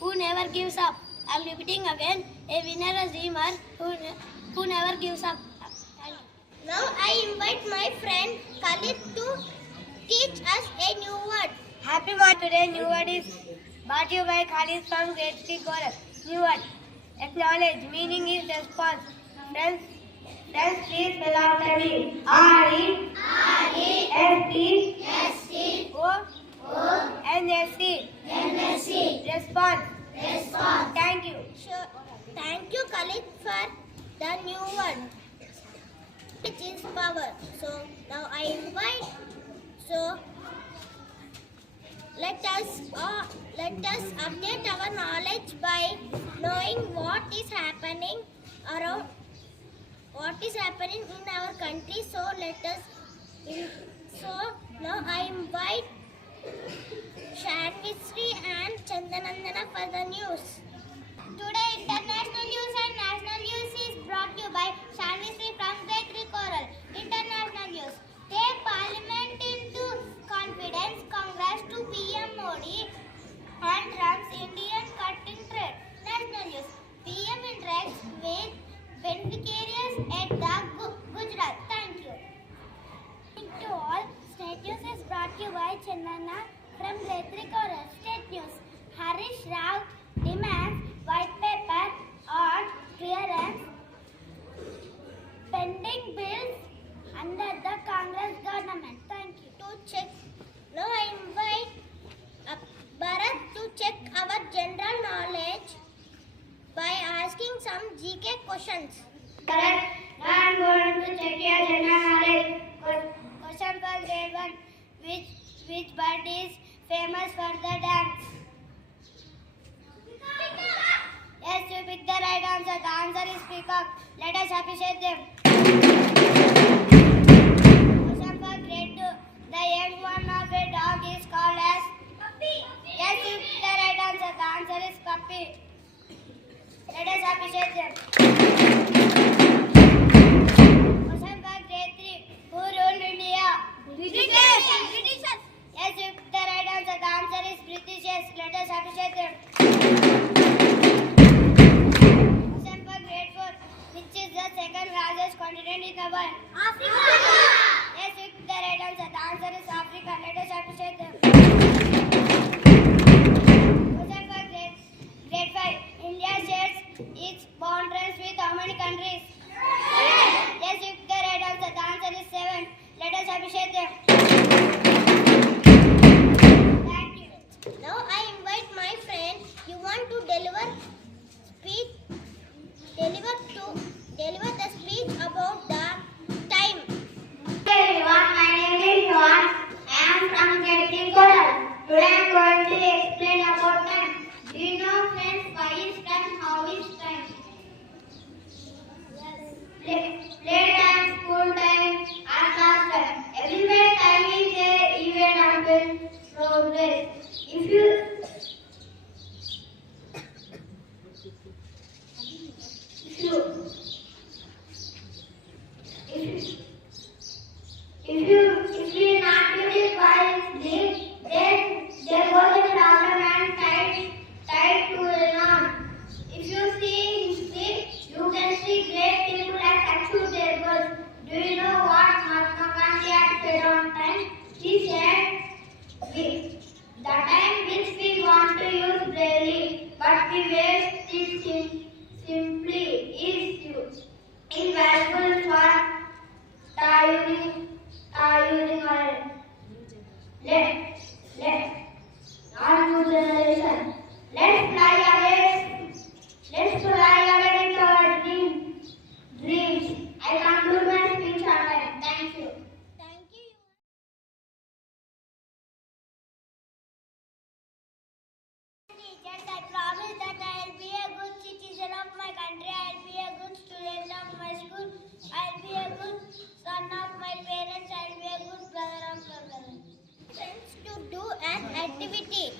who never gives up. I am repeating again. A winner, a dreamer who never gives up. Now I invite my friend Khalid to teach us a new word. Happy birthday. Today new word is brought to you by Khalid from Grade-lll. New word. Acknowledge. Meaning is response. Friends, please spell after me. R-E-S-P-O-N-S-E. Response. Thank you. Sure. Thank you, Khalid, for the new word, which is power. So now I invite. So let us update our knowledge by knowing what is happening around, what is happening in our country. So now I invite Shanvisri and Chandanandana for the news. Today international news and national news is brought to you by Shanvisri from Grade-lll. International news. Take Parliament into confidence. Congrats to PM Modi and Trump's Indian cutting trade. National news. PM interacts with beneficiaries at the Gujarat. Thank you. To all, State News is brought to you by Chandana from Grade-lll. State News. Harish Rao demands white paper on clearance pending bills under the Congress government. Thank you. To check, now I invite Bharat to check our general knowledge by asking some GK questions. Correct. Now I am going to check your general knowledge. Question for grade 1. Which bird is famous for the dance? Yes, you picked the right answer. The answer is peacock. Let us appreciate them. Question for grade 2. The young one of a dog is called as puppy. Yes, you picked the right answer. The answer is puppy. Let us appreciate them. Question for grade 3. Who ruled India? British. Yes, you picked the right answer. The answer is British. Yes, let us appreciate them. Question for grade 4. Which is the second largest continent in the world? Africa. Yes, you picked the right answer. The answer is Africa. Let us appreciate them. Question for grade 5. India shares its boundaries with how many countries? Yes, you picked the right answer. The answer is 7. Let us appreciate them. Thank you. Now I invite my friend. You want to deliver the speech about the time. Hey everyone, my name is Johan. I am from Grade-lll. Today I am going to explain about time. Do you know, friends, why is time? How is time? Yes. Play time, school time, and class time. Everywhere time is there, even after progress. If you not do this wisely, then there was a problem and tied to run. If you see history, you can see great people like achieve their goals. Do you know what Mahatma Gandhi had said on time? He said, the time which we want to use daily, but we waste it simply is invaluable for tiring oil. Our new generation. Let's fly away with our dreams. I conclude my speech on time. Thank you. Thank you. Teachers, I promise that I will be a good citizen of my country. I will be a good student of my school. I will be a good son of my parents. I will be a good brother of my parents. Friends, to do an activity.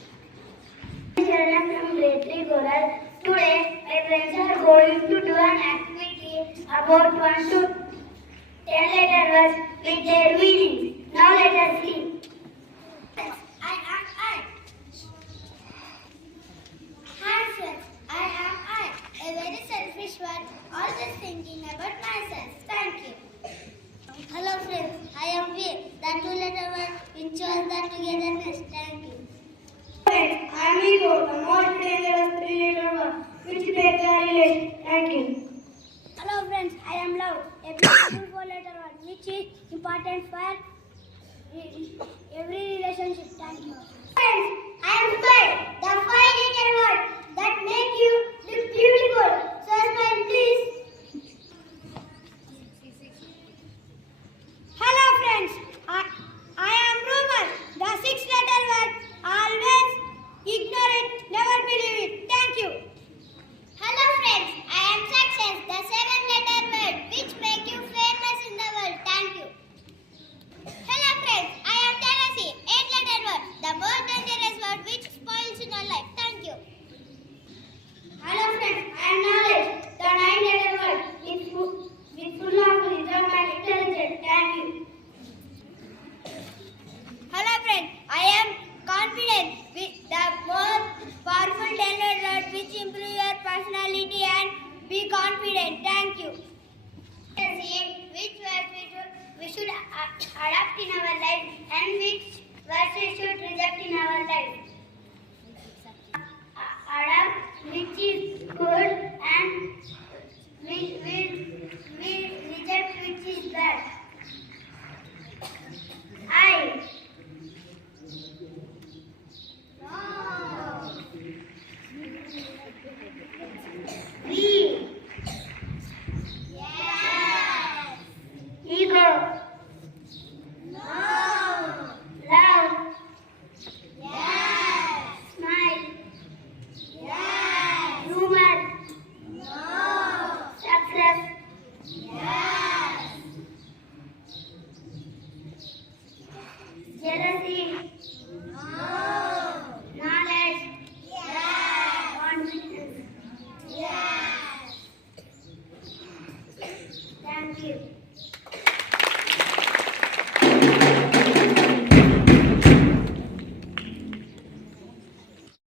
Children from Grade-lll. Today, my friends are going to do an activity about 1 to 10 letter words with their meanings. Now let us see. I. important for every relationship. Thank you. Friends, I am Smile, the 5-letter word that make you look beautiful. So smile, please. Hello friends, I am Rumor, the 6-letter word. Always ignore it, never believe it. Thank you. Hello friends, I am Success, the 7-letter word which make you famous in the world. Thank you. Hello friends, I am Jealousy, 8-letter word, the most dangerous word which spoils in your life. Thank you. Hello friends, I am Knowledge, the 9-letter word with full of wisdom and intelligence. Thank you. Hello friends, I am Confident, with the most powerful 10-letter word which improve your personality and be confident. Thank you. Which words we should adapt in our life and which words we should reject in our life. Adapt which is good and we reject which is bad. I. We. Yes. Ego. No. Love. Yes. Smile. Yes. Humor. No. Success. Yes. Jealousy. No. Knowledge. Yes. Confidence. Yes. Thank you.